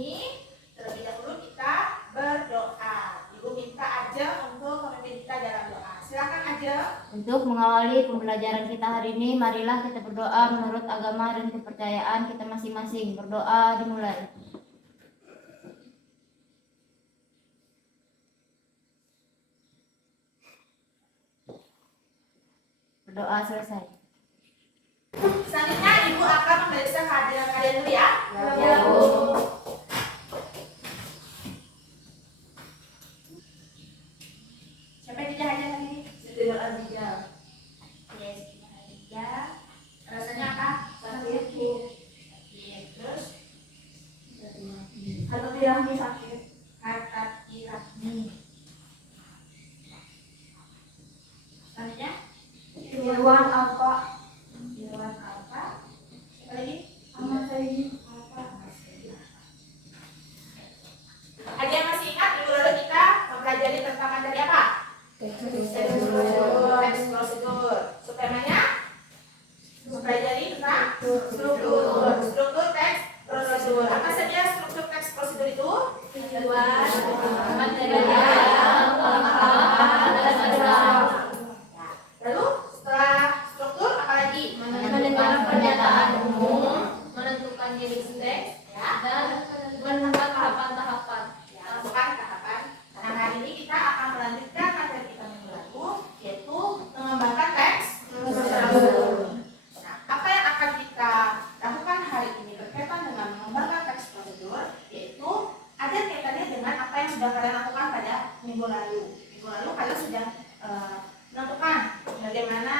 ini, terlebih dahulu kita berdoa. Ibu minta Aja untuk memimpin kita dalam doa. Silakan Aja. Untuk mengawali pembelajaran kita hari ini, marilah kita berdoa menurut agama dan kepercayaan kita masing-masing. Berdoa dimulai. Berdoa selesai. Selanjutnya Ibu akan memeriksa kehadiran kalian dulu ya. Ya, Bu. Siapa yang tidak hadir hari ini? Siti Nurhaliza. Oke, Siti Nurhaliza. Rasanya apa? Sakit, Bu. Sakit. Terus? Hati Rahmi sakit. Hati Rahmi. Selanjutnya? Irwan apa? Irwan apa? Siapa lagi? Ahmad Saidi. Ada yang masih ingat minggu lalu kita mempelajari tentang materi apa? Teks prosedur. Suplemanya? Mempelajari tentang struktur teks prosedur. Apa saja struktur teks prosedur itu? Tujuan, materi, Lalu setelah struktur apa lagi? menentukan pernyataan umum, menentukan jenis teks, dan menentukan tahapan-tahapan. Ya, bukan tahapan. Nah, hari ini kita akan melanjutkan materi kita minggu lalu, yaitu mengembangkan teks prosedur. Nah, apa yang akan kita lakukan hari ini berkaitan dengan mengembangkan teks prosedur, yaitu ada kaitannya dengan apa yang sudah kalian lakukan pada minggu lalu. Minggu lalu kalian sudah menentukan bagaimana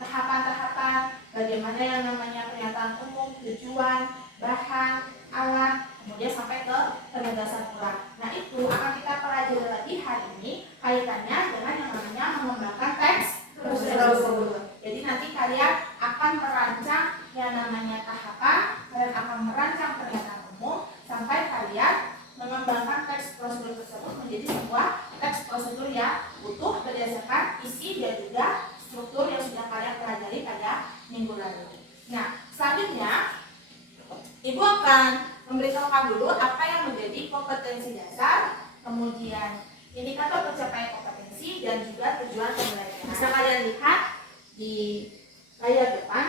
tahapan-tahapan, bagaimana yang namanya pernyataan umum, tujuan, bahan, alat, kemudian sampai ke penegasan ulang. Nah, itu akan kita pelajari lagi hari ini kaitannya dengan yang namanya mengembangkan teks prosedur. Jadi nanti kalian akan merancang yang namanya tahapan, kalian akan merancang pernyataan umum sampai kalian mengembangkan teks prosedur tersebut menjadi sebuah teks prosedur yang utuh berdasarkan isi dan juga struktur yang sudah kalian pelajari pada minggu lalu. Nah, selanjutnya Ibu akan memberitahukan dulu apa yang menjadi kompetensi dasar, kemudian indikator pencapaian kompetensi, dan juga tujuan pembelajaran. Bisa kalian lihat di layar depan.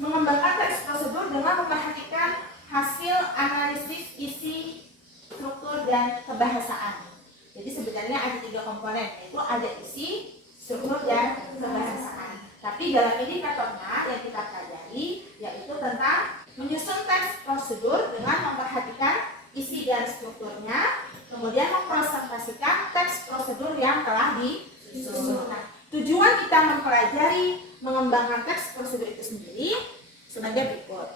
Mengembangkan teks prosedur dengan memperhatikan hasil analisis isi, struktur, dan kebahasaan. Jadi sebenarnya ada 3 komponen, yaitu ada isi, struktur, dan kebahasaan. Tapi dalam indikatornya yang kita pelajari yaitu tentang menyusun teks prosedur dengan memperhatikan isi dan strukturnya, kemudian mempresentasikan teks prosedur yang telah disusun. Nah, tujuan kita mempelajari mengembangkan teks prosedur itu sendiri sebagai berikut.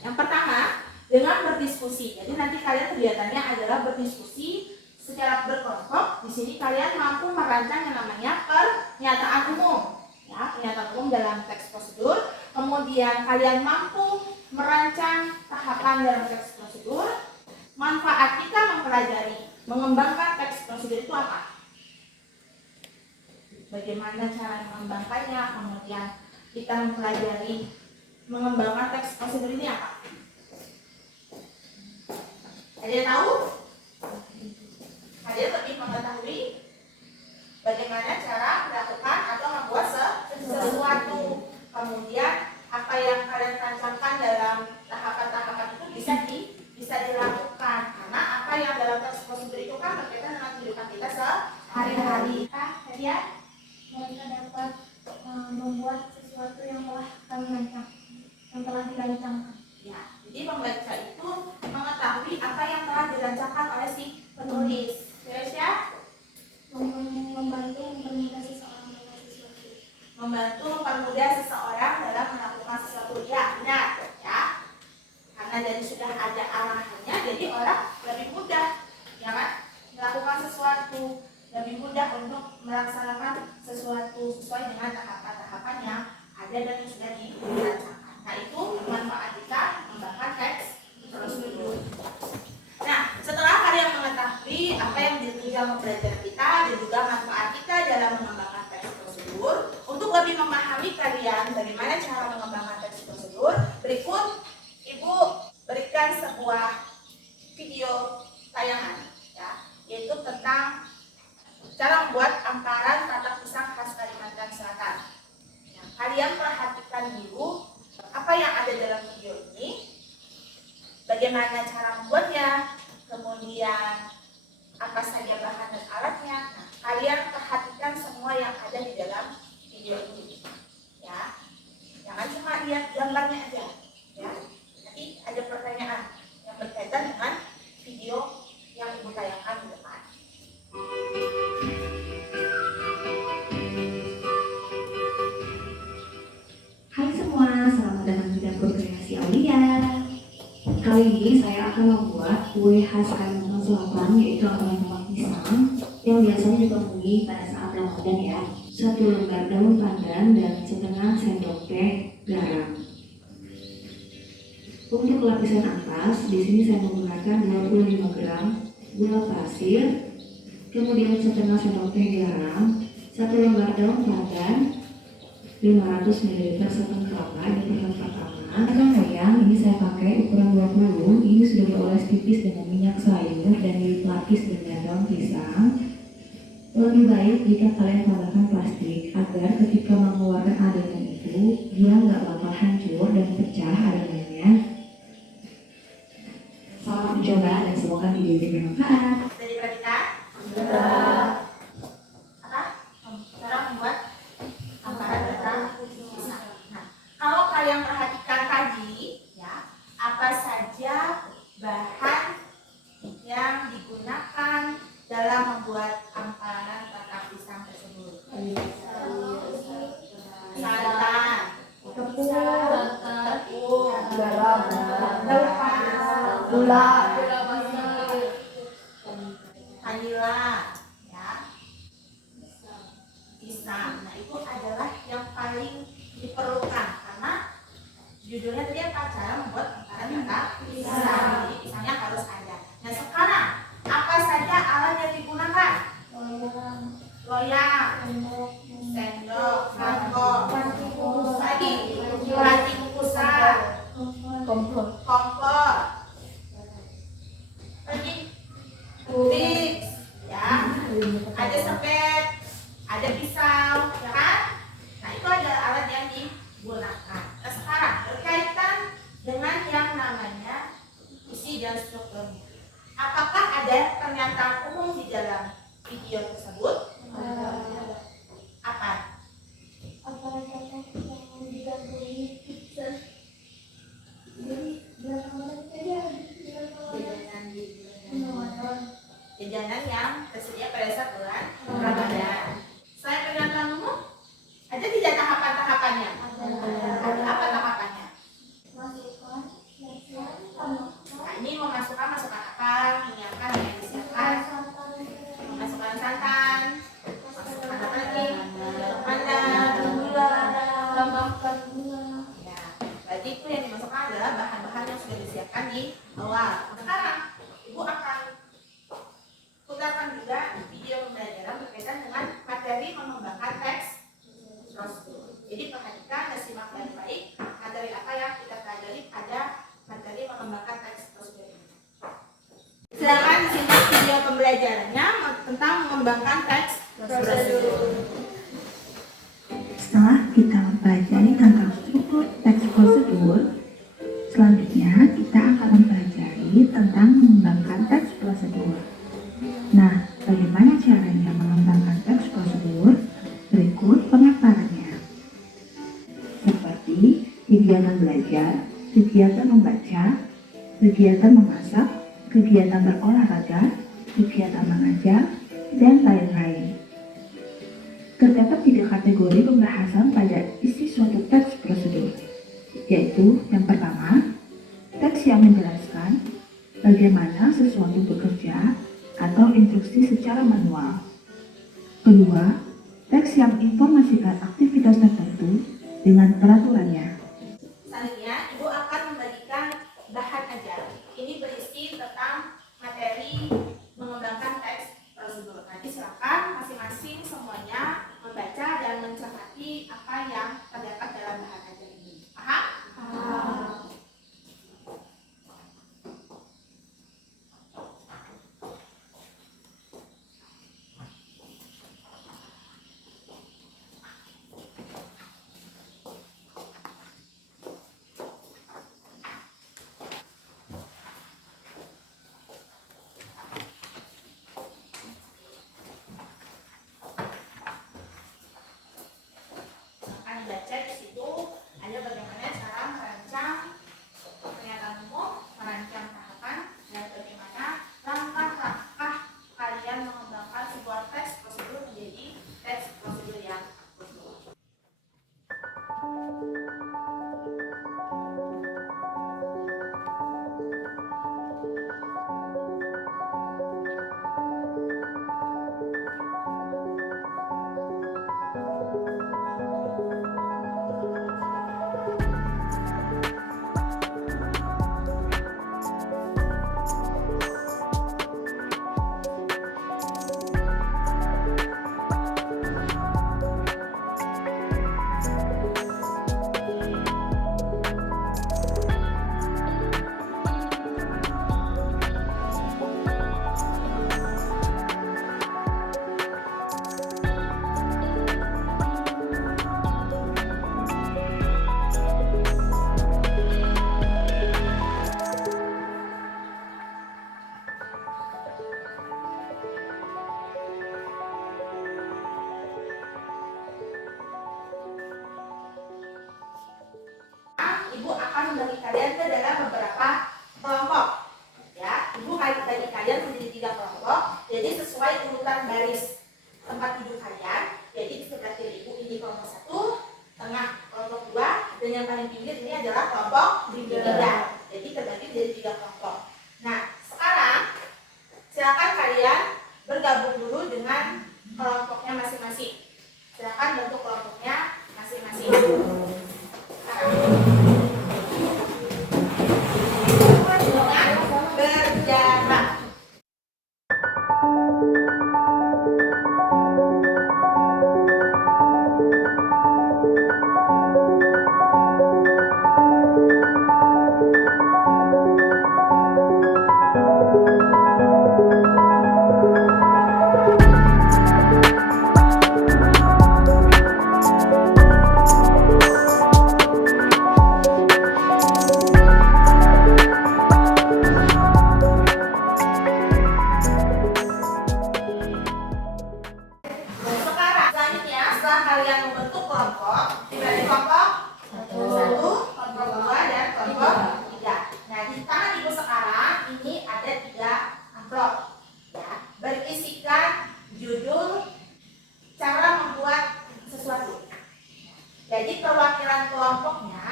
Yang pertama, dengan berdiskusi. Jadi nanti kalian kegiatannya adalah berdiskusi secara berkelompok. Di sini kalian mampu merancang yang namanya pernyataan umum. Ya, pernyataan umum dalam teks prosedur. Kemudian kalian mampu merancang tahapan dalam teks prosedur. Manfaat kita mempelajari mengembangkan teks prosedur itu apa? Bagaimana cara mengembangkannya, kemudian kita mempelajari mengembangkan teks prosedur ini apa? Ada yang tahu? Ada yang lebih mengetahui bagaimana cara melakukan atau membuat sesuatu, kemudian apa yang kalian rancangkan dalam tahapan-tahapan itu bisa dilakukan, karena apa yang dalam teks prosedur itu kan berkaitan dengan kehidupan kita sehari-hari. Hadiah Mereka dapat membuat sesuatu yang telah kami rancang, yang telah dirancangkan. Ya, jadi membaca itu mengetahui apa yang telah dirancangkan oleh si penulis. Ya, Membantu mempermudah seseorang dalam sesuatu. membantu mempermudah seseorang dalam melakukan sesuatu. Ya, benar ya. Karena jadi sudah ada arahannya, jadi orang lebih mudah ya kan melakukan sesuatu, lebih mudah untuk melaksanakan sesuatu sesuai dengan tahapan-tahapan yang ada dan yang sudah dirancangkan. Nah, itu manfaat kita mengembangkan teks prosedur. Nah, setelah kalian mengetahui apa yang tujuan pembelajaran kita dan juga manfaat kita dalam mengembangkan teks prosedur, untuk lebih memahami kalian bagaimana cara mengembangkan teks prosedur, berikut Ibu sebuah video tayangan, ya, yaitu tentang cara membuat amparan tapak pisang khas Kalimantan Selatan. Ya, kalian perhatikan dulu apa yang ada dalam video ini, bagaimana cara membuatnya, kemudian apa saja bahan dan alatnya. Nah, kalian perhatikan semua yang ada di dalam video ini, ya. Jangan cuma lihat gambarnya aja, ya. Nanti ada pertanyaan yang berkaitan dengan video yang ibu tayangkan di depan. Hai semua, selamat datang di Dapur Kreasi Aulia. Kali ini saya akan membuat kue khas Kalimantan Selatan, yaitu amparan tapak pisang yang biasanya ditemui pada saat Ramadan ya. 1 lembar daun pandan dan setengah sendok teh garam. Untuk lapisan atas, di sini saya menggunakan 25 gram gula pasir, kemudian setengah sendok teh garam, 1 lembar daun pandan, 500 ml santan kelapa di pertama pertama. Kacang ayam ini saya pakai ukuran 20. Ini sudah dioles tipis dengan minyak sayur dan dilapis dengan daun pisang. Lebih baik jika kalian tambahkan plastik agar ketika mengeluarkan adonan itu dia nggak bakal hancur dan pecah adonannya. Selamat mencoba dan semoga video ini bermanfaat. Sudah diperhatikan? Apa? Cara membuat amparan tapak pisang. Nah, kalau kalian perhatikan tadi, ya, apa saja bahan yang digunakan dalam membuat amparan tapak pisang tersebut? Santan, tepung, garam, daun panas, gula, vanila, ya, pisang. Nah, itu adalah yang paling diperlukan karena judulnya tadi apa? Cara membuat amparan tapak pisang. Jadi pisangnya harus ada. Nah, sekarang apa saja alat yang digunakan? Loyang, sendok, mangkok, lagi panci kukusan, kompor, lagi tubik, ya, ada sepet, ada pisau, ya kan? Nah, itu adalah alat yang digunakan. Nah, sekarang berkaitan dengan yang namanya isi dan strukturnya. Apakah ada pernyataan umum di dalam video tersebut? Apa? Amparan tapak yang digabungin pizza. Jadi belakangan saja Jajanan yang tersedia pada saat bulan Ramadan. Selain pernyataan umum, ada tidak tahapan-tahapannya? Ada apa tahapannya? masukkan Nah, ini memasukkan apa? Menyiapkan yang disiapkan. Memasukkan santan, masukkan apa lagi? Pandan, gula, tambahkan gula. ya, berarti itu yang dimasukkan adalah bahan-bahan yang sudah disiapkan di awal. Sekarang ibu akan putarkan juga video pembelajaran berkaitan dengan materi mengembangkan teks prosedur. Jadi perhatikan dan simak baik-baik materi apa yang kita pelajari pada materi mengembangkan teks prosedur ini. Silakan disimak video pembelajarannya tentang mengembangkan teks prosedur. Setelah kita mempelajari tentang struktur teks prosedur, selanjutnya kita akan mempelajari tentang mengembangkan teks prosedur. Nah, bagaimana caranya mengembangkan teks prosedur? Berikut pemaparannya. Seperti kegiatan belajar, kegiatan membaca, kegiatan memasak, kegiatan berolahraga, kegiatan mengajar, dan lain-lain. Terdapat 3 kategori pembahasan pada isi suatu teks prosedur, yaitu yang pertama, teks yang menjelaskan bagaimana sesuatu bekerja atau instruksi secara manual. Kedua, teks yang informasikan aktivitas tertentu dengan peraturannya. Selanjutnya, Ibu akan membagikan bahan ajar. Ini berisi tentang materi mengembangkan teks prosedur. Nanti silakan masing-masing semuanya membaca dan mencermati apa yang terdapat dalam bahan ajar ini. Paham? menjadi 3 kelompok. Nah, sekarang silakan kalian bergabung dulu dengan kelompoknya masing-masing. Silakan bentuk kelompoknya masing-masing. Dengan berjarak. Sekarang selanjutnya setelah kalian membentuk kelompok, dari kelompok 1, kelompok 2, dan kelompok 3. Nah, di tangan ibu sekarang ini ada 3 amplop, ya, berisikan judul cara membuat sesuatu. Jadi perwakilan kelompoknya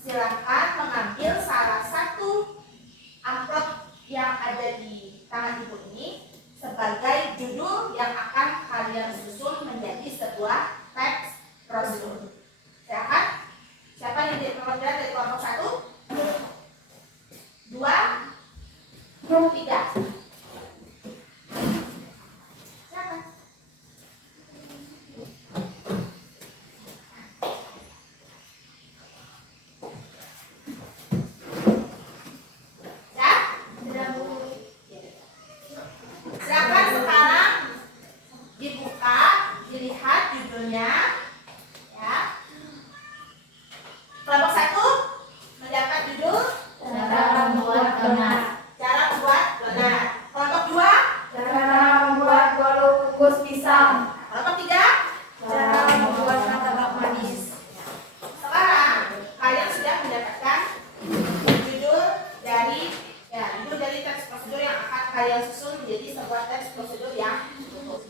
silakan mengambil salah satu amplop yang ada di tangan ibu ini sebagai judul yang akan kalian susun menjadi sebuah teks prosedur. Silakan. Siapa yang jadi perwakilan dari kelompok 1, 2, 3. Silakan. Ya? Silakan sekarang dibuka, dilihat judulnya, ya. Kelompok 1 mendapat judul Cara membuat donat. cara membuat donat. Kelompok 2, Cara membuat bolu kukus pisang. kelompok 3. Cara membuat martabak manis. Sekarang kalian sudah mendapatkan judul dari teks prosedur yang akan kalian susun menjadi sebuah teks prosedur yang utuh.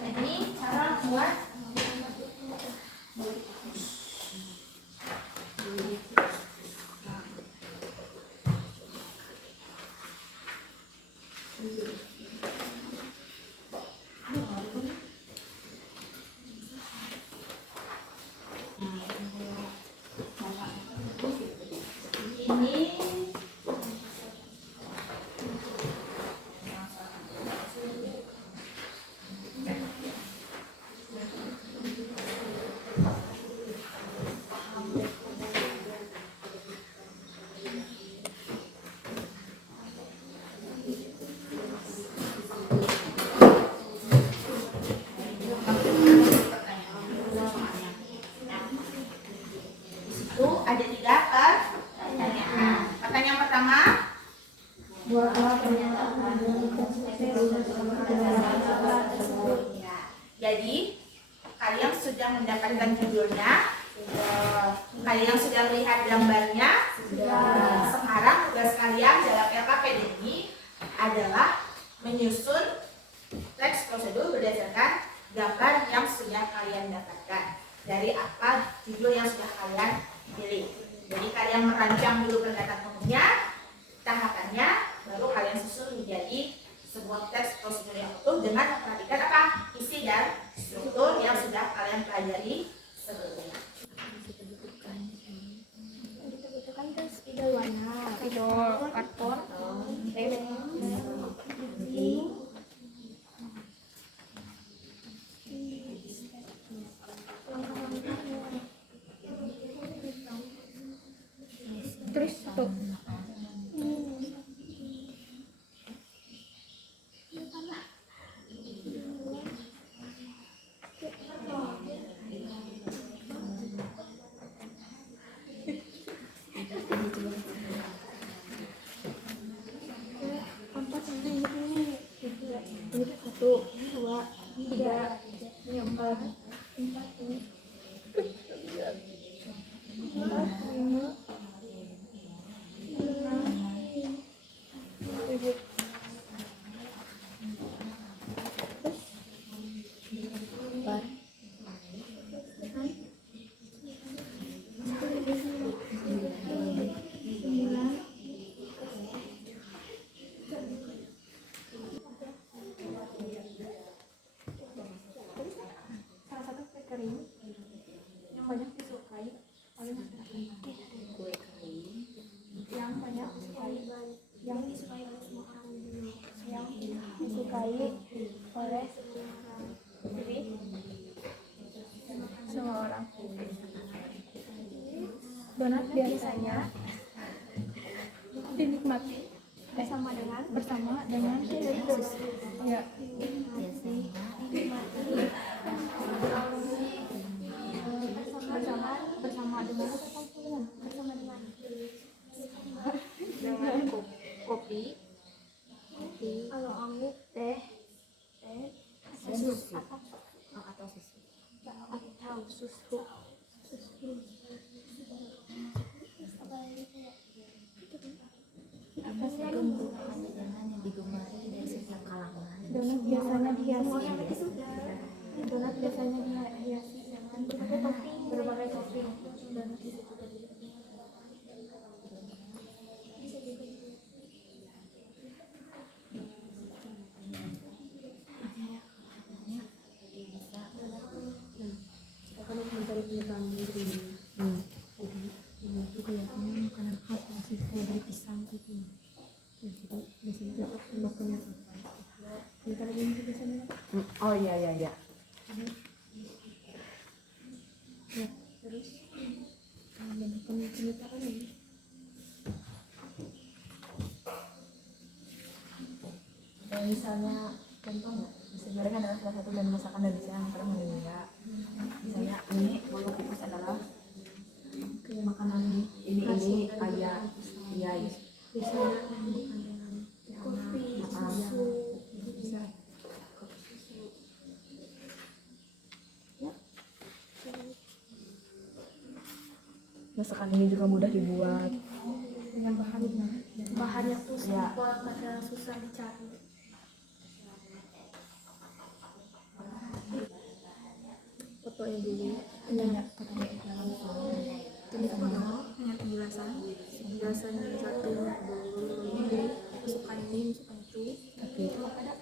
Ini cara membuat ini. Itu ada 3 pertanyaan. Pertanyaan pertama, Buatlah pernyataan ya. Jadi kalian sudah mendapatkan judulnya, kalian sudah melihat gambarnya. Sekarang tugas kalian dalam LKPD ini adalah menyusun teks prosedur berdasarkan gambar yang sudah kalian dapatkan dari apa judul yang sudah kalian pilih. Jadi kalian merancang dulu perkataan umumnya, tahapannya, baru kalian susun menjadi sebuah teks prosedur yang utuh dengan memperhatikan apa isi dan struktur yang sudah kalian pelajari sebelumnya. Dibutuhkan terus ide warna, ide karton, terus tuh. Empat sampai ini. 1, 2, 3, 4, 5, 7. Salah satu kue kering yang banyak disukai oleh masyarakat. Yang banyak disukai, yang disukai oleh semua orang di dunia. Yang disukai oleh semua orang. Donat biasanya dinikmati bersama dengan ya. Bersama dengan kopi. Kalau angguk teh susu atau susu. Apa sih jajanan yang digemari dari setiap kalangan? Donat biasanya dihiasi dengan berbagai topping. Donat itu juga Oh iya. Misalnya contoh nggak, nasi goreng adalah salah satu dari masakan Indonesia yang pernah mendunia. Misalnya ini kalau kukus adalah makanan ini kayak iya. biasanya kopi, susu. Masakan ini juga mudah dibuat Dengan bahan yang simple, kadang susah dicari. fotonya dulu. Iya. Ini foto dengan penjelasan yang satu ini masukkan ini masukkan itu. Tapi itu ada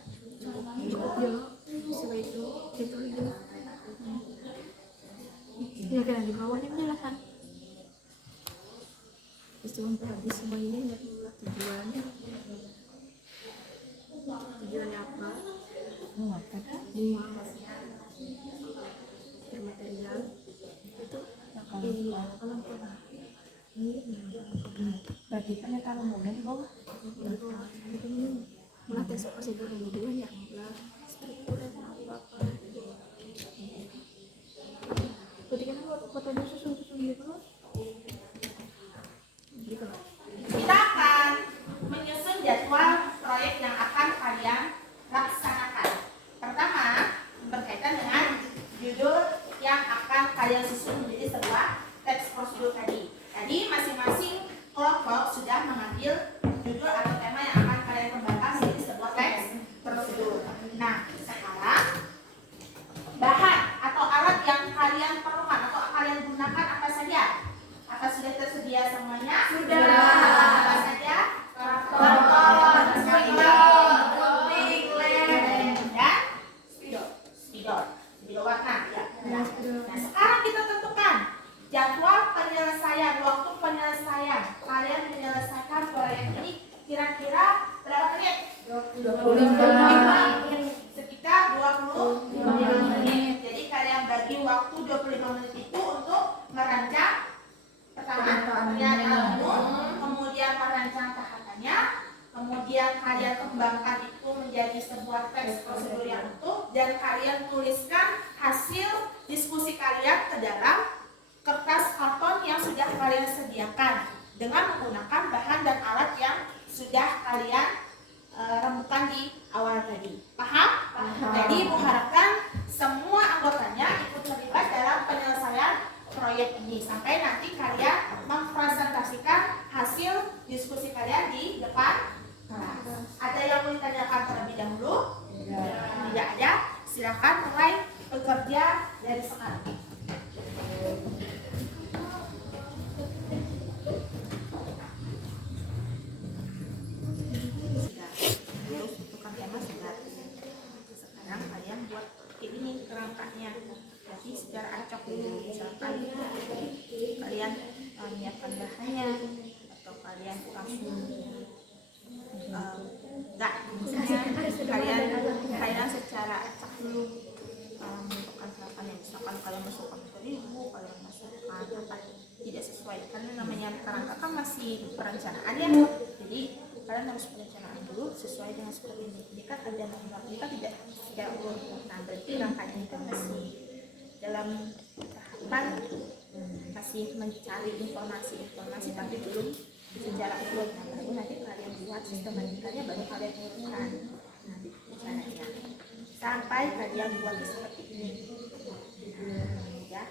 ya sesuai itu aja. Ya kan di bawahnya penjelasan. Cuma habis semua ini nggak tahu tujuannya apa bermaterial itu berarti kan ya kalau mau di bawah malah besok prosedur yang kedua ya struktur apa berarti kan foto susun gitu. Kita akan menyusun jadwal proyek yang akan kalian laksanakan. Pertama, berkaitan dengan judul yang akan kalian susun menjadi sebuah teks prosedur tadi. Tadi masing-masing kelompok sudah mengambil judul atau tema yang akan kalian kembangkan menjadi sebuah teks prosedur. Nah, sekarang bahan atau alat yang kalian perlukan atau kalian gunakan apa saja? Apa sudah tersedia semuanya? Sudah. Apa saja? Karton, gunting, lem, dan spidol warna. Ya. Nah, sekarang kita tentukan jadwal penyelesaian, waktu penyelesaian. Kalian menyelesaikan proyek ini kira-kira berapa menit? 25 menit. Sekitar 25 menit. Jadi kalian bagi waktu 25 menit itu untuk merancang pernyataan umum, kemudian merancang tahapannya, kemudian kalian kembangkan itu menjadi sebuah teks prosedur yang utuh, dan kalian tuliskan hasil diskusi kalian ke dalam kertas karton yang sudah kalian sediakan dengan menggunakan bahan dan alat yang sudah kalian remukan di awal tadi. Paham? silakan mulai bekerja dari sekarang. Sudah, terus tukang tema sudah. Sekarang kalian buat ini kerangkanya. Jadi secara acak dulu, misalkan kalian menyiapkan bahannya atau kalian langsung enggak, misalnya kalian secara acak dulu menentukan kerangkanya. Misalkan kalian masukkan terigu, kalian masukkan apa tidak sesuai, karena namanya kerangka kan masih perencanaan ya. Jadi kalian harus perencanaan dulu sesuai dengan seperti ini. Jadi kan ada nomor kita tidak secara urut. Nah berarti kerangkanya itu masih dalam tahapan masih mencari informasi tapi belum secara urut. Nah baru nanti kalian buat sistematikanya, baru kalian urutkan nanti caranya sampai kalian buat seperti ini ya.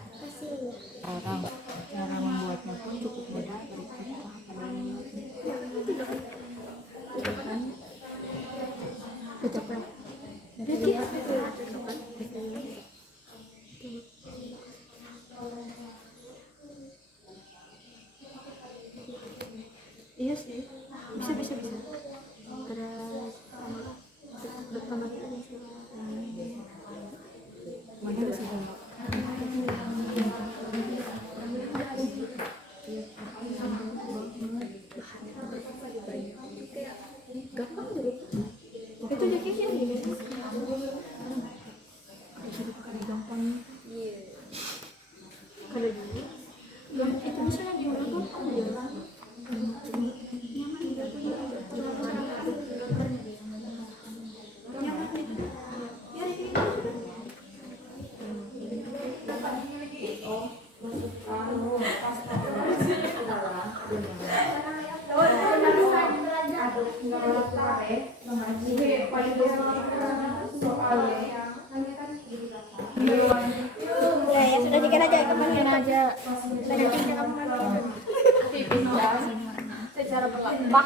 Orang cara membuatnya pun cukup mudah dari Iya sih, bisa. Terus depan lagi ada sih. mana bisa gambar. Gampang deh. Itu jaketnya gini. Gampang. Kalau dulu, yang itu misalnya gimana gampang ya. Ya sudah dikira aja kemana aja. Nanti kamu secara berlambah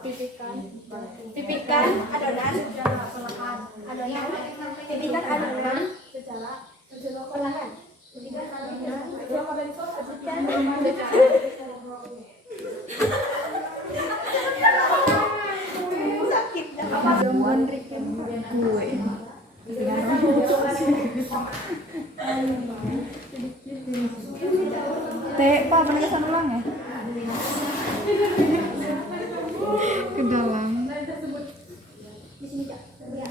pipikan adonan secara perlahan Pak, penegasan ulang ya? Ke dalam.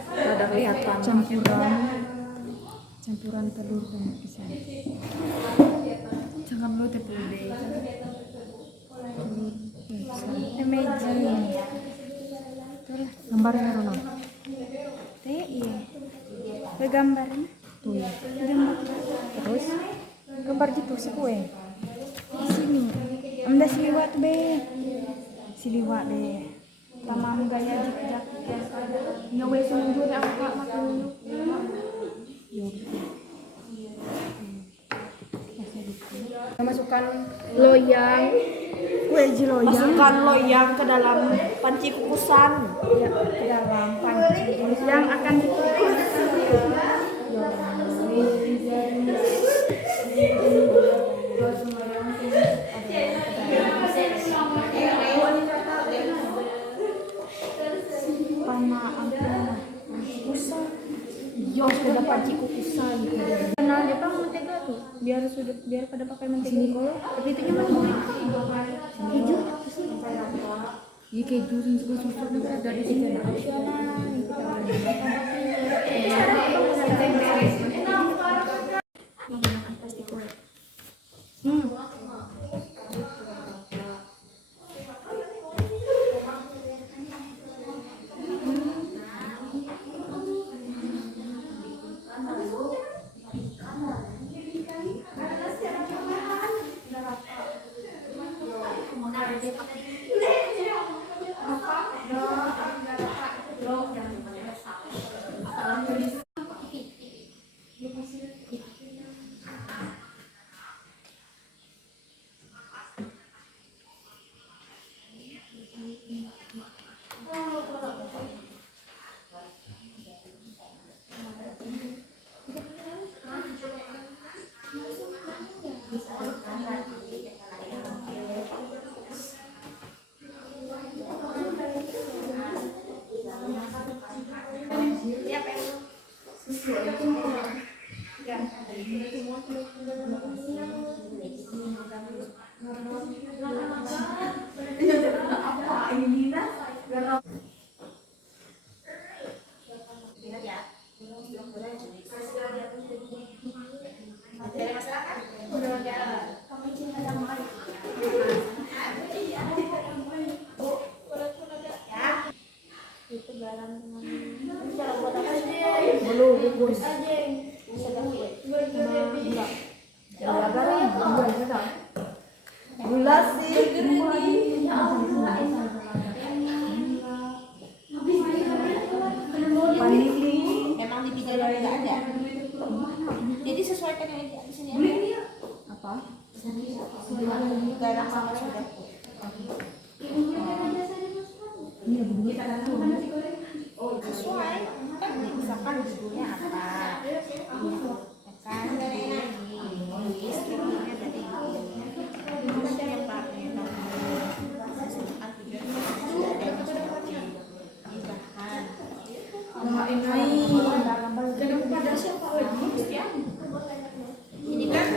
Ada kelihatan campuran telur dan pisang. Jangan lu tepung deh. Amazing. Itulah gambarnya Rono. iya gambarnya Tuh ya. Terus gambar gitu si kue. di sini anda siliwat be siliwat be tamam gaya jik-jak nyawe sunjuk aku kak makan masukkan loyang masukkan loyang ke dalam panci kukusan ya, ke dalam panci yang akan dikukus sudah panci kukusan nah dia pakai mentega tuh biar pada pakai mentega tapi itu cuma keju iya keju susu juga ada di sini. menggunakan plastik wrap Ingat ya. Masih ada masalah kan? Belum, gugus. Gula sih. Vanili. Memang di pijar nggak ada. Jadi sesuaikan yang ada di sini. Apa? Garam sama soda. Sesuai. Kan misalkan judulnya apa? Kan dari strukturnya dari yang pakai bahan. Ini kan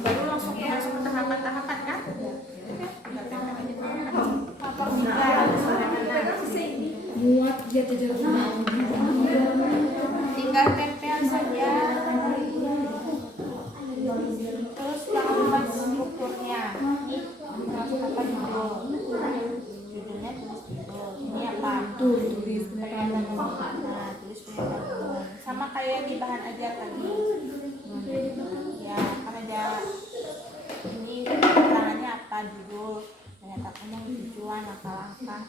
baru langsung masuk ke tahapan-tahapan kan? Muat dia tidak Tinggal tempel saja. Terus tahapan strukturnya. Apa dulu? Judulnya tulis dulu. Ini apa? tulis Pernyataan umum. Nah, tulis pernyataan umum. Sama kayak di bahan ajar tadi. Ya, kan ada ini keterangannya apa, judul, pernyataan umum, tujuan, langkah-langkah.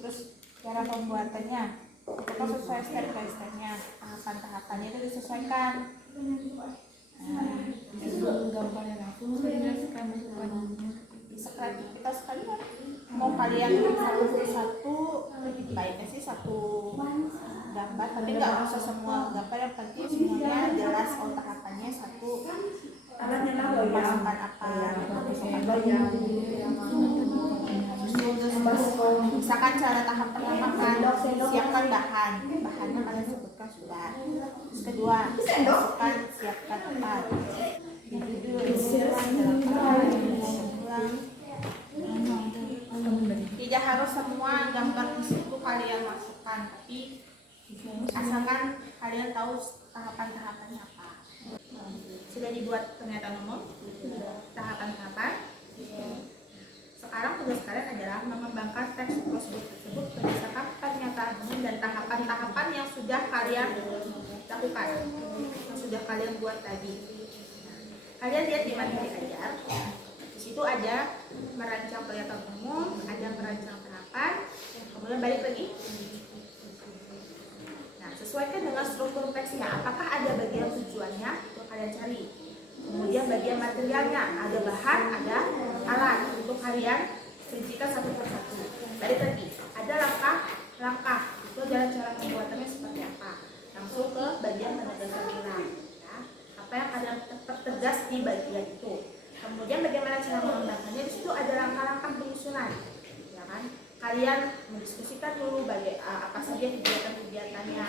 Terus cara pembuatannya itu kan sesuai step by stepnya, tahapan-tahapannya itu disesuaikan. gambarnya langsung menjelaskan Bisa kreativitas kalian. Mau kalian satu baiknya sih satu gambar, tapi nggak usah semua gambar, yang penting semuanya jelas tahapannya satu. Masukkan apa? Misalkan cara tahap pertama kan siapkan bahan, bahannya kalian sebutkan sudah. Terus kedua, masukkan siapkan tempat. Tidak harus semua gambar di situ kalian masukkan, tapi asalkan kalian tahu tahapan-tahapannya apa. Sudah dibuat pernyataan umum, tahapan-tahapan. Sekarang tugas kalian adalah mengembangkan teks prosedur tersebut berdasarkan pernyataan umum dan tahapan-tahapan yang sudah kalian lakukan, yang sudah kalian buat tadi. Kalian lihat di materi ajar, di situ ada merancang pernyataan umum, ada merancang tahapan, kemudian balik lagi. Nah, sesuaikan dengan struktur teksnya. Apakah ada bagian tujuannya? Itu kalian cari. Kemudian bagian materialnya, ada bahan, ada alat, untuk kalian rincikan satu persatu. Balik lagi, ada langkah-langkah, itu adalah cara pembuatannya seperti apa. Langsung ke bagian penegasan nilai. Ya. Apa yang kalian pertegas di bagian itu. Kemudian bagaimana cara mengembangkannya, di situ ada langkah-langkah penyusunan. Ya kan? Kalian mendiskusikan dulu apa saja kegiatan-kegiatannya.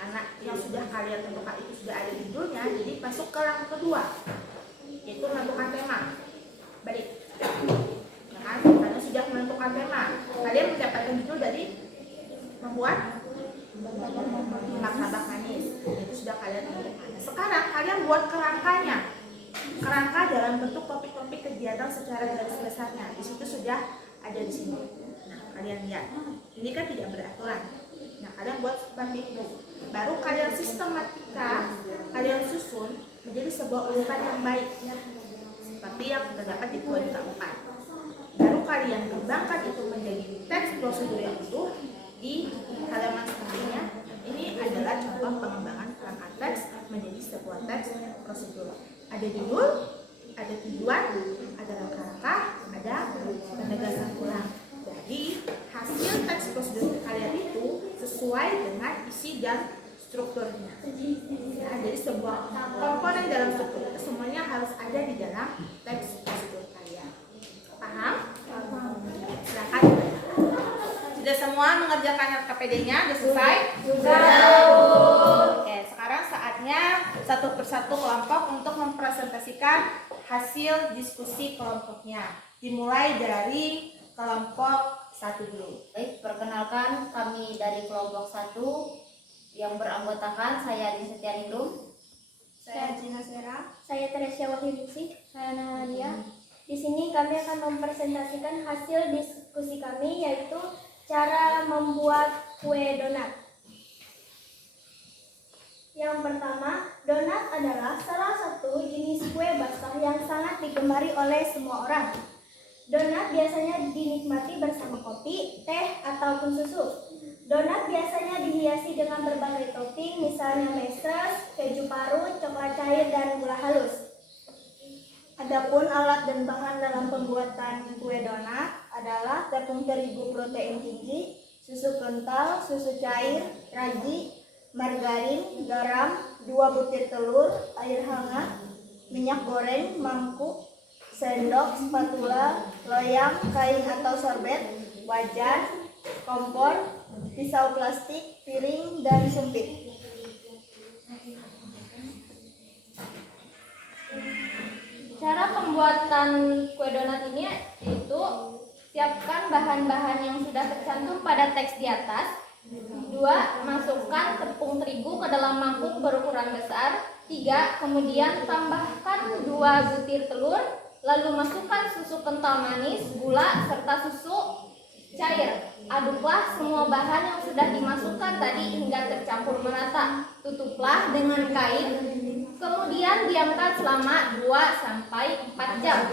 Anak yang sudah kalian tentukan itu sudah ada judulnya, jadi masuk ke langkah kedua, yaitu menentukan tema. Balik, nah, kan? Karena sudah menentukan tema, kalian mendapatkan judul dari membuat martabak manis, itu sudah kalian tentukan. Sekarang kalian buat kerangkanya, kerangka dalam bentuk topik-topik kegiatan secara garis besarnya. Di situ sudah ada di sini. Nah, kalian lihat, ini kan tidak beraturan. Nah, kalian buat seperti itu. Baru kalian sistematika, kalian susun menjadi sebuah urutan yang baik, seperti yang terdapat di poin keempat. Baru kalian kembangkan itu menjadi teks prosedur yang utuh di halaman selanjutnya. Ini adalah contoh pengembangan kerangka teks menjadi sebuah teks prosedur. Ada judul, ada tujuan, ada langkah-langkah, ada penegasan ulang. Jadi hasil teks prosedur kalian itu sesuai dengan isi dan strukturnya. Ya, jadi sebuah komponen dalam struktur itu semuanya harus ada di dalam teks prosedur kalian. Paham? Silakan. Sudah semua mengerjakan RKPD-nya? Sudah selesai? Sudah. Oke, sekarang mempresentasikan hasil diskusi kelompoknya. Dimulai dari kelompok 1 dulu. Baik, perkenalkan kami dari kelompok 1 yang beranggotakan saya Adi Setianingrum, Saya Gina Sera. Saya Teresia Wahyuningsih. Saya Nadia. Di sini kami akan mempresentasikan hasil diskusi kami, yaitu cara membuat kue donat. Yang pertama, donat adalah salah satu jenis kue basah yang sangat digemari oleh semua orang. Donat biasanya dinikmati bersama kopi, teh, ataupun susu. Donat biasanya dihiasi dengan berbagai topping, misalnya meses, keju parut, coklat cair, dan gula halus. Adapun alat dan bahan dalam pembuatan kue donat adalah tepung terigu protein tinggi, susu kental, susu cair, ragi, margarin, garam, 2 butir telur, air hangat, minyak goreng, mangkuk, sendok, spatula, loyang, kain atau sorbet, wajan, kompor, pisau plastik, piring, dan sumpit. Cara pembuatan kue donat ini yaitu siapkan bahan-bahan yang sudah tercantum pada teks di atas. 2. Masukkan tepung terigu ke dalam mangkuk berukuran besar. 3. Kemudian tambahkan 2 butir telur, lalu masukkan susu kental manis, gula, serta susu cair. Aduklah semua bahan yang sudah dimasukkan tadi hingga tercampur merata. Tutuplah dengan kain. Kemudian diamkan selama 2-4 jam.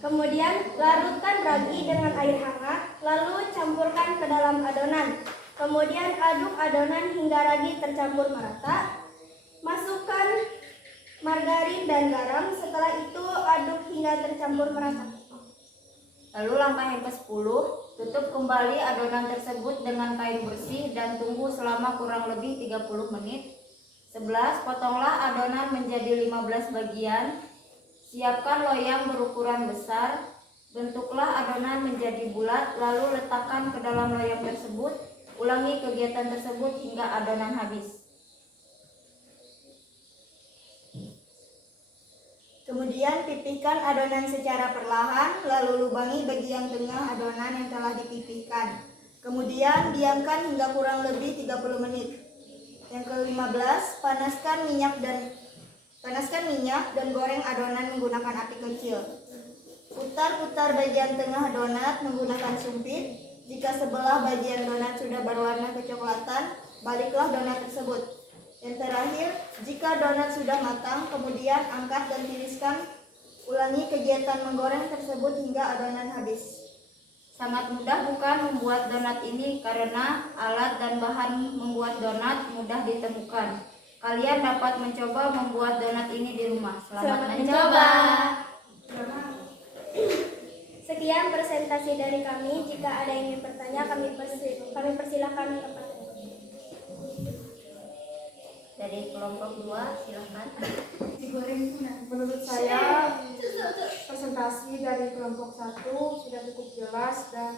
Kemudian larutkan ragi dengan air hangat, lalu campurkan ke dalam adonan. Kemudian aduk adonan hingga ragi tercampur merata. Masukkan margarin dan garam. Setelah itu aduk hingga tercampur merata. Lalu langkah yang ke-10, tutup kembali adonan tersebut dengan kain bersih dan tunggu selama kurang lebih 30 menit. 11. Potonglah adonan menjadi 15 bagian. Siapkan loyang berukuran besar. Bentuklah adonan menjadi bulat, lalu letakkan ke dalam loyang tersebut. Ulangi kegiatan tersebut hingga adonan habis. Kemudian pipihkan adonan secara perlahan, lalu lubangi bagian tengah adonan yang telah dipipihkan. Kemudian diamkan hingga kurang lebih 30 menit. Yang ke-15, panaskan minyak dan goreng adonan menggunakan api kecil. Putar-putar bagian tengah donat menggunakan sumpit. Jika sebelah bagian donat sudah berwarna kecoklatan, baliklah donat tersebut. Yang terakhir, jika donat sudah matang, kemudian angkat dan tiriskan. Ulangi kegiatan menggoreng tersebut hingga adonan habis. Sangat mudah bukan membuat donat ini karena alat dan bahan membuat donat mudah ditemukan. Kalian dapat mencoba membuat donat ini di rumah. Selamat mencoba. Sekian presentasi dari kami. Jika ada yang ingin bertanya, kami persilahkan tempat. Dari kelompok 2, silakan. Menurut saya presentasi dari kelompok 1 sudah cukup jelas dan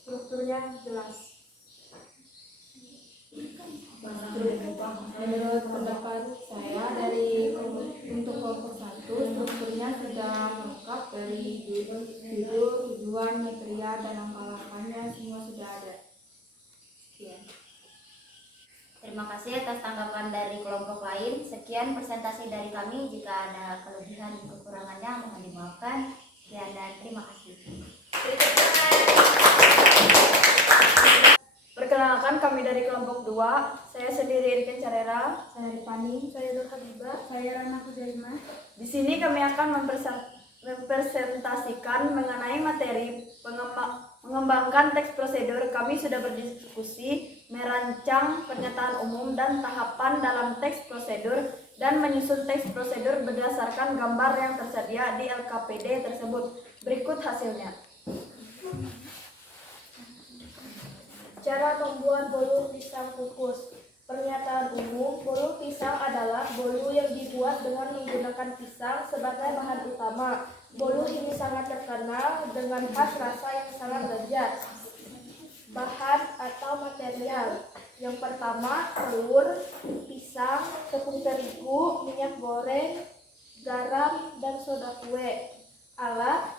strukturnya jelas. Menurut pendapat saya untuk kelompok 1 strukturnya sudah lengkap dari judul, tujuan, kriteria, dan angka-angkanya semua sudah ada. Sekian. Terima kasih atas tanggapan dari kelompok lain. Sekian presentasi dari kami. Jika ada kelebihan dan kekurangannya mohon dimaafkan. Sekian dan terima kasih. Perkenalkan, kami dari kelompok 2. Saya sendiri Riken Carera. Saya Ripani, Saya Nur Habibah. saya Rana Kujaima. Di sini kami akan mempresentasikan mengenai materi mengembangkan teks prosedur. Kami sudah berdiskusi, merancang pernyataan umum dan tahapan dalam teks prosedur, dan menyusun teks prosedur berdasarkan gambar yang tersedia di LKPD tersebut. Berikut hasilnya. Cara membuat bolu pisang kukus. Pernyataan umum, bolu pisang adalah bolu yang dibuat dengan menggunakan pisang sebagai bahan utama. Bolu ini sangat terkenal dengan khas rasa yang sangat lezat. Bahan atau material Yang pertama, telur, pisang, tepung terigu, minyak goreng, garam, dan soda kue. Alat,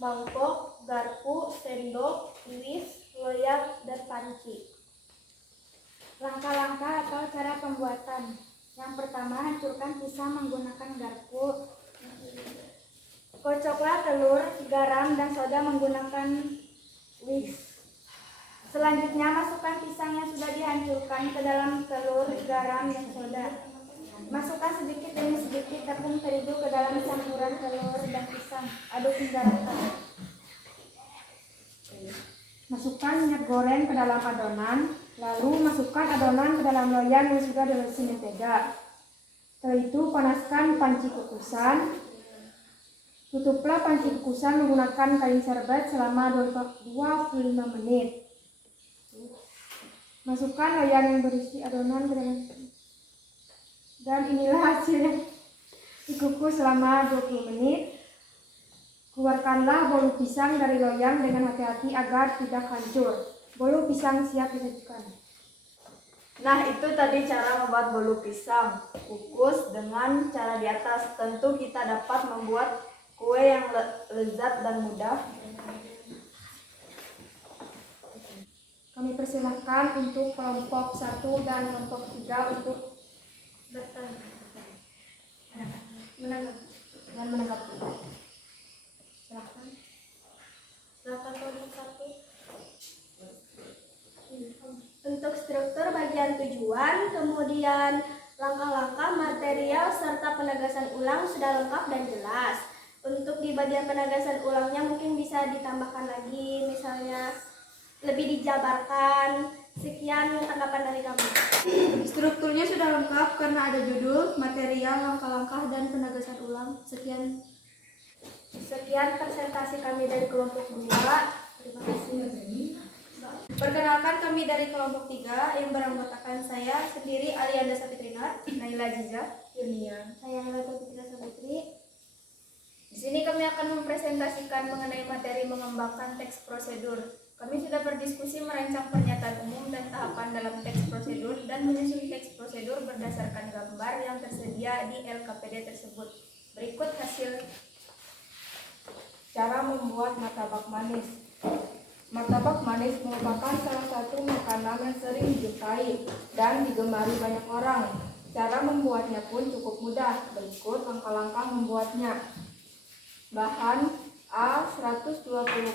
mangkok, garpu, sendok, whisk, loyang, dan panci. Langkah-langkah atau cara pembuatan. Yang pertama, hancurkan pisang menggunakan garpu. Kocoklah telur, garam, dan soda menggunakan whisk. Selanjutnya, masukkan pisang yang sudah dihancurkan ke dalam telur, garam, dan soda. Masukkan sedikit demi sedikit tepung terigu ke dalam campuran telur dan pisang. Aduk hingga rata. Masukkan minyak goreng ke dalam adonan. Lalu masukkan adonan ke dalam loyang yang sudah dilesi mentega. Setelah itu, panaskan panci kukusan. Tutuplah panci kukusan menggunakan kain serbet selama 25 menit. Masukkan loyang yang berisi adonan ke dalam. Dan inilah hasil yang dikukus selama 20 menit. Keluarkanlah bolu pisang dari loyang dengan hati-hati agar tidak hancur. Bolu pisang siap disajikan. Nah, itu tadi cara membuat bolu pisang kukus dengan cara di atas. Tentu kita dapat membuat kue yang lezat dan mudah. Kami persilahkan untuk kelompok 1 dan kelompok 3 untuk menanggapi. Silakan. Silakan kelompok 1. Untuk struktur bagian tujuan, kemudian langkah-langkah, material, serta penegasan ulang sudah lengkap dan jelas. Untuk di bagian penegasan ulangnya mungkin bisa ditambahkan lagi, misalnya lebih dijabarkan. Sekian tanggapan dari kami. Strukturnya sudah lengkap karena ada judul, material, langkah-langkah, dan penegasan ulang. Sekian presentasi kami dari kelompok 2. Terima kasih. Perkenalkan, kami dari kelompok 3 yang beranggotakan saya sendiri, Alianda Safitrina, Naila Jiza, Yunian. Saya Naila Fitria Saputri. Di sini kami akan mempresentasikan mengenai materi mengembangkan teks prosedur. Kami sudah berdiskusi merancang pernyataan umum dan tahapan dalam teks prosedur dan menyusun teks prosedur berdasarkan gambar yang tersedia di LKPD tersebut. Berikut hasil. Cara membuat martabak manis. Martabak manis merupakan salah satu makanan yang sering dijumpai dan digemari banyak orang. Cara membuatnya pun cukup mudah. Berikut langkah-langkah membuatnya. Bahan: A. 120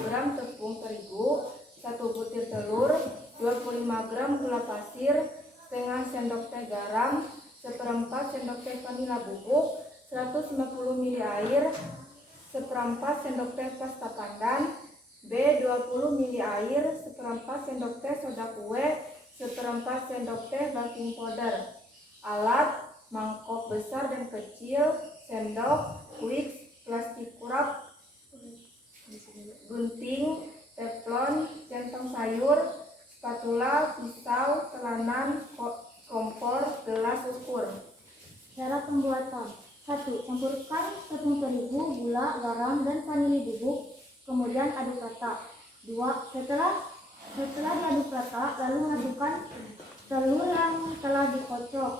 gram tepung terigu, 1 butir telur, 25 gram gula pasir, setengah sendok teh garam, 1/4 sendok teh vanila bubuk, 150 ml air, 1/4 sendok teh pasta pandan. B. 20 ml air, 1/4 sendok teh soda kue, 1/4 sendok teh baking powder. Alat: mangkok besar dan kecil, sendok, whisk, plastik kurap, gunting, teflon, centong sayur, spatula, pisau, telanan, kompor, gelas ukur. Cara pembuatan. 1. Campurkan tepung terigu, gula, garam, dan vanili bubuk, kemudian aduk rata. 2. Setelah diaduk rata, lalu masukkan telur yang telah dikocok.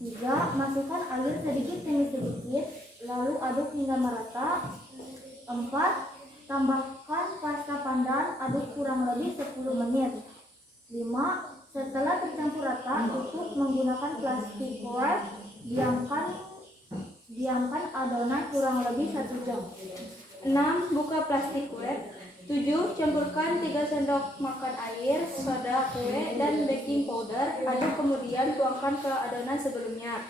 3. Masukkan air sedikit demi sedikit, lalu aduk hingga merata. 4. Tambahkan pasta pandan, aduk kurang lebih 10 menit. 5. Setelah tercampur rata, tutup menggunakan plastik wrap. Diamkan adonan kurang lebih 1 jam. 6. Buka plastik wrap. 7. Campurkan 3 sendok makan air, soda kue, dan baking powder. Aduk kemudian tuangkan ke adonan sebelumnya.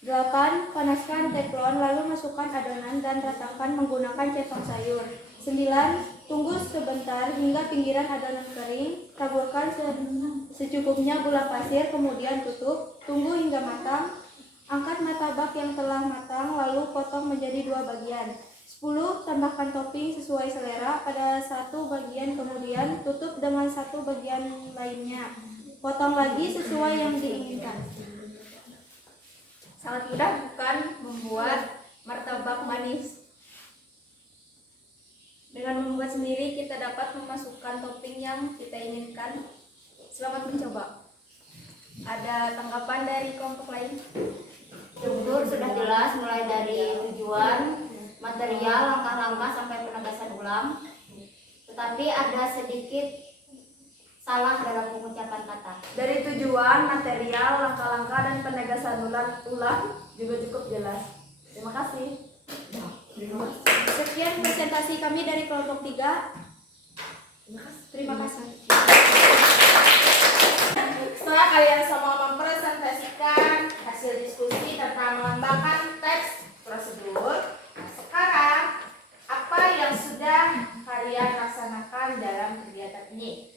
8. Panaskan teflon, lalu masukkan adonan dan ratakan menggunakan centong sayur. 9. Tunggu sebentar hingga pinggiran adonan kering. Taburkan secukupnya gula pasir, kemudian tutup. Tunggu hingga matang. Angkat martabak yang telah matang, lalu potong menjadi 2 bagian. 10. Tambahkan topping sesuai selera pada 1 bagian, kemudian tutup dengan 1 bagian lainnya. Potong lagi sesuai yang diinginkan. Sangat mudah bukan membuat martabak manis? Dengan membuat sendiri kita dapat memasukkan topping yang kita inginkan. Selamat mencoba. Ada tanggapan dari kelompok lain? Struktur sudah jelas mulai dari tujuan, material, langkah-langkah sampai penegasan ulang. Tetapi ada sedikit salah dalam pengucapan kata. Dari tujuan, material, langkah-langkah, dan penegasan ulang juga cukup jelas. Terima kasih. Sekian presentasi kami dari kelompok 3. Terima kasih. Setelah kalian semua mempresentasikan hasil diskusi tentang mengembangkan teks prosedur, sekarang apa yang sudah kalian laksanakan dalam kegiatan ini?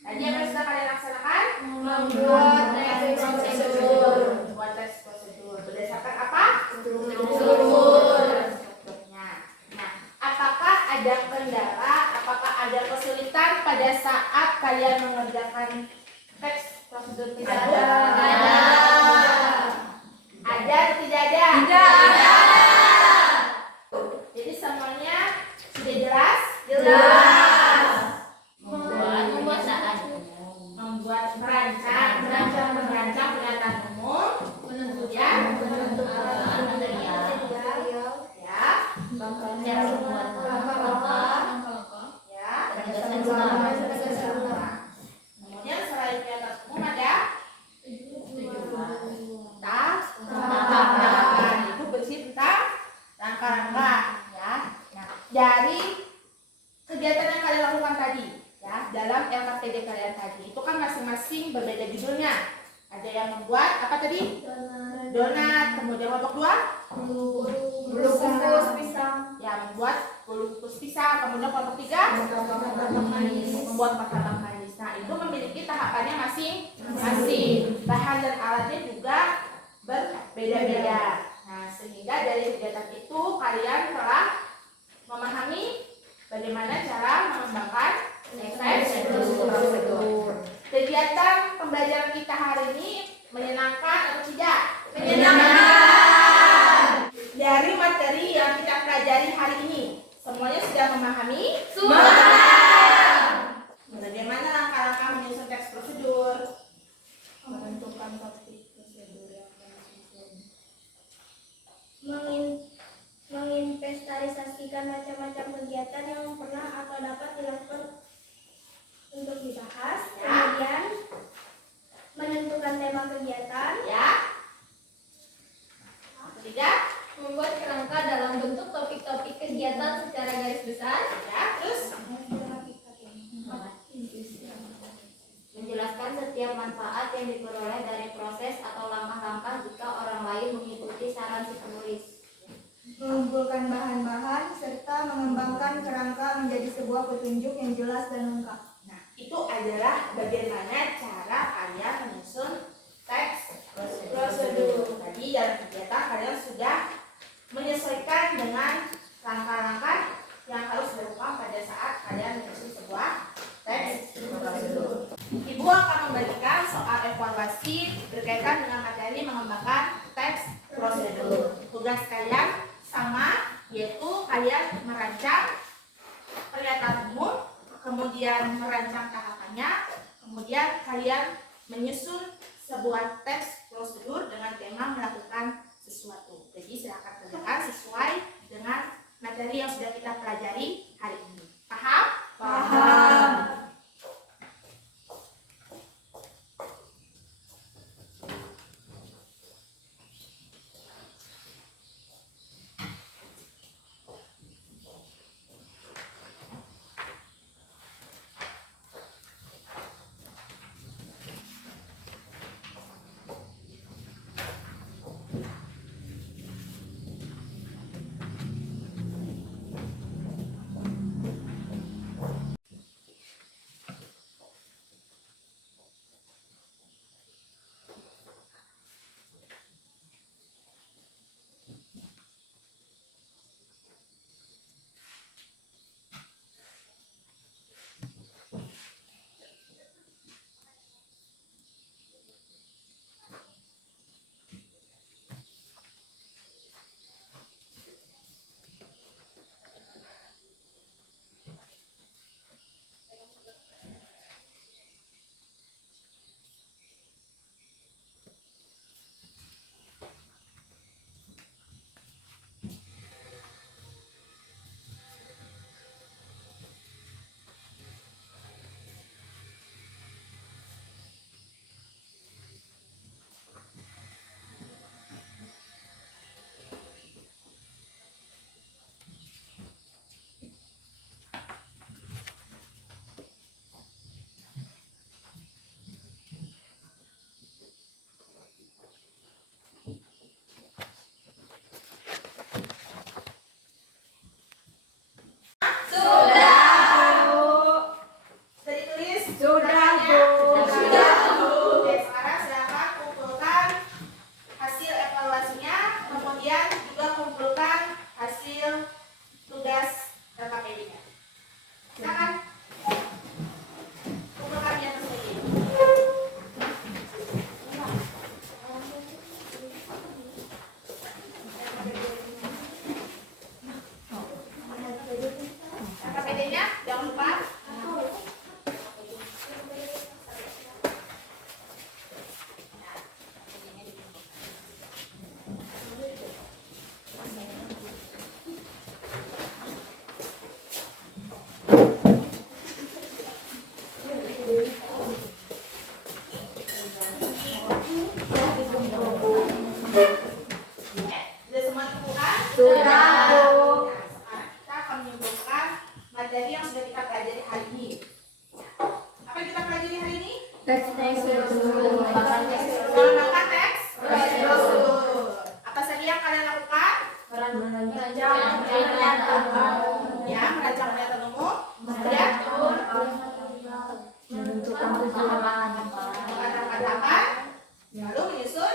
Tadi apa yang sudah kalian laksanakan? Membuat teks prosedur. Membuat teks prosedur. Berdasarkan apa? Struktur. Strukturnya. Nah, apakah ada kendala, apakah ada kesulitan pada saat kalian mengerjakan teks prosedur? Tidak ada. Ada atau tidak ada? Tidak. Jadi semuanya sudah jelas? Jelas. Membuat merancang pernyataan umum, kemudian menentukan material, ya, cara membuat langkah-langkah, ya, penegasan ulang. Kemudian selain pernyataan umum ada tahapan, itu bersih tentang langkah-langkah, ya. Nah, dari kegiatan yang kalian lakukan tadi, ya, dalam LKPD kalian tadi, itu kan masing-masing berbeda judulnya. Ada yang membuat apa tadi? Donat. Kemudian kelompok 2 Bulu kukus pisang. ya, membuat bulu kukus pisang. Kemudian kelompok 3 membuat martabak manis. Nah, itu memiliki tahapannya masing-masing. Bahan dan alatnya juga berbeda-beda. Nah, sehingga dari kegiatan itu kalian telah memahami bagaimana cara mengembangkan teks prosedur. Kegiatan pembelajaran kita hari ini menyenangkan atau tidak? Menyenangkan. Dari materi yang kita pelajari hari ini, semuanya sudah memahami? Sudah. Bagaimana langkah-langkah menyusun teks prosedur? Menentukan topik prosedur yang akan disusun. Menginventarisasikan macam-macam kegiatan yang pernah atau dapat dilakukan untuk dibahas. Ya. Kemudian menentukan tema kegiatan. Ya. Ketiga, Membuat kerangka dalam bentuk topik-topik kegiatan secara garis besar. ya. Terus Menjelaskan setiap manfaat yang diperoleh dari proses atau langkah-langkah jika orang lain mengikuti saran si penulis. Mengumpulkan bahan-bahan serta mengembangkan kerangka menjadi sebuah petunjuk yang jelas dan lengkap. nah, itu adalah bagaimana cara kalian menyusun teks prosedur. Tadi dalam kegiatan kalian sudah menyesuaikan dengan langkah-langkah yang harus dilakukan pada saat kalian menyusun sebuah teks prosedur. Ibu akan membagikan soal evaluasi berkaitan dengan materi mengembangkan teks prosedur. Tugas kalian sama, yaitu kalian merancang pernyataan umum, kemudian merancang tahapannya, kemudian kalian menyusun sebuah teks prosedur dengan tema melakukan sesuatu. Jadi silakan kerjakan sesuai dengan materi yang sudah kita pelajari hari ini. Paham? Paham. Mengembangkan teks prosedur. Apa saja yang kalian lakukan? Ya, merancang pernyataan umum. Kemudian Menentukan tujuan. mengatakan tahapan, lalu menyusun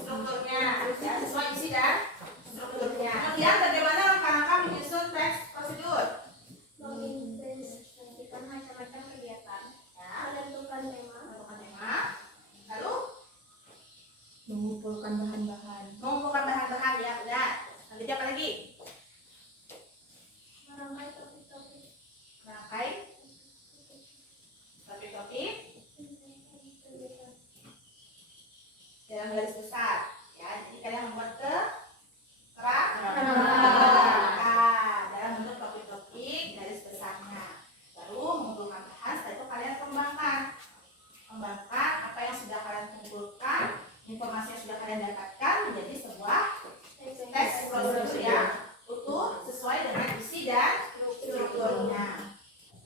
strukturnya, ya, sesuai isi dan strukturnya. Kemudian bagaimana langkah-langkah menyusun teks prosedur? Menginvestasikan macam-macam kegiatan, menentukan tema, Lalu Mengumpulkan bahan-bahan. mengumpulkan bahan-bahan, ya udah. Nanti apa lagi? merangkai topik-topik, Merangkai topik-topik dalam garis besar, ya. Jadi kalian membuat dalam bentuk topik-topik garis besarnya. Lalu mengumpulkan bahan, setelah itu kalian kembangkan apa yang sudah kalian kumpulkan, informasi yang sudah kalian dapatkan menjadi sebuah teks prosedur yang utuh sesuai dengan isi dan strukturnya.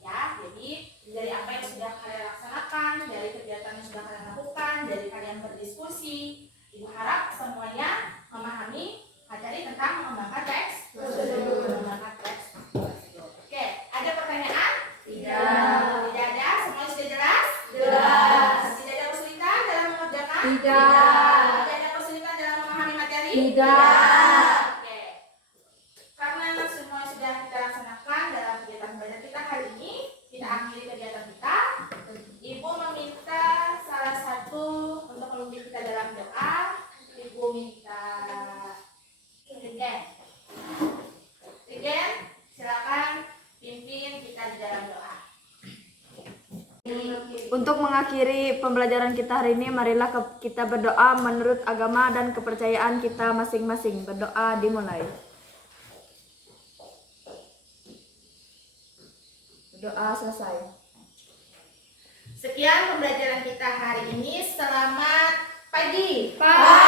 Ya, jadi dari apa yang sudah kalian laksanakan, dari kegiatan yang sudah kalian lakukan, dari kalian berdiskusi, Ibu harap semuanya memahami materi tentang mengembangkan teks prosedur. Oke, ada pertanyaan? Tidak. Tidak ada? Semuanya sudah jelas? Jelas. Tidak ada kesulitan dalam mengerjakan? Tidak. Tidak ada kesulitan dalam memahami materi? Tidak. Oke. Karena semua sudah kita laksanakan dalam kegiatan belajar kita hari ini, kita akhiri kegiatan kita. Ibu meminta salah satu untuk memimpin kita dalam doa. Ibu minta Rigen, silakan pimpin kita di dalam doa. Untuk mengakhiri pembelajaran kita hari ini, marilah kita berdoa menurut agama dan kepercayaan kita masing-masing. Berdoa dimulai. Berdoa selesai. Sekian pembelajaran kita hari ini. Selamat pagi. Pagi.